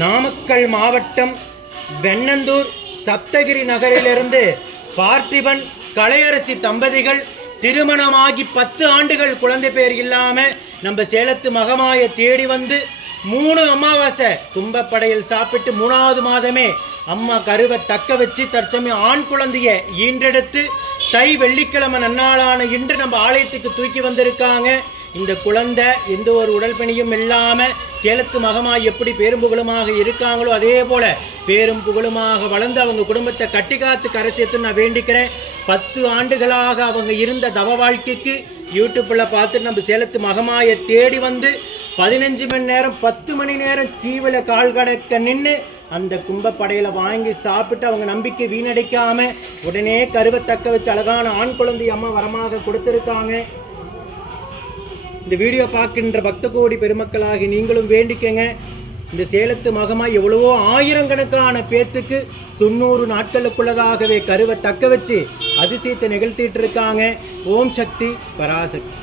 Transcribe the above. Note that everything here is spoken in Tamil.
நாமக்கல் மாவட்டம் வெண்ணந்தூர் சப்தகிரி நகரிலிருந்து பார்த்திபன் கலையரசி தம்பதிகள் திருமணமாகி 10 ஆண்டுகள் குழந்தை பேர் இல்லாமல் நம்ம சேலத்து மகமாயை தேடி வந்து 3 அமாவாசை கும்பப்படையில் சாப்பிட்டு 3வது மாதமே அம்மா கருவை தக்க வச்சு தற்சமயம் ஆண் குழந்தைய ஈன்றெடுத்து தை வெள்ளிக்கிழமை நன்னாளான இன்று நம்ம ஆலயத்துக்கு தூக்கி வந்திருக்காங்க. இந்த குழந்தை எந்த ஒரு உடல்பணியும் இல்லாமல் சேலத்து மகமாய் எப்படி பேரும் புகழுமாக இருக்காங்களோ அதே போல் பேரும் புகழுமாக வளர்ந்து அவங்க குடும்பத்தை கட்டி காத்து கரை சேர்த்து நான் வேண்டிக்கிறேன். 10 ஆண்டுகளாக அவங்க இருந்த தவ வாழ்க்கைக்கு யூடியூப்பில் பார்த்துட்டு நம்ம சேலத்து மகமாயை தேடி வந்து 15 மணி நேரம் 10 மணி நேரம் கீழே கால் கடக்க நின்று அந்த கும்பப்படையில் வாங்கி சாப்பிட்டு அவங்க நம்பிக்கை வீணடிக்காமல் உடனே கருவை தக்க வச்சு அழகான ஆண் குழந்தை அம்மா வரமாக கொடுத்துருக்காங்க. இந்த வீடியோ பார்க்கின்ற பக்த கோடி பெருமக்களாகி நீங்களும் வேண்டிக்கங்க. இந்த சேலத்து மகமாய் எவ்வளவோ ஆயிரக்கணக்கான பேத்துக்கு 90 நாட்களுக்குள்ளதாகவே கருவை தக்க வச்சு அதிசயத்தை நிகழ்த்திட்டு இருக்காங்க. ஓம் சக்தி பராசக்தி.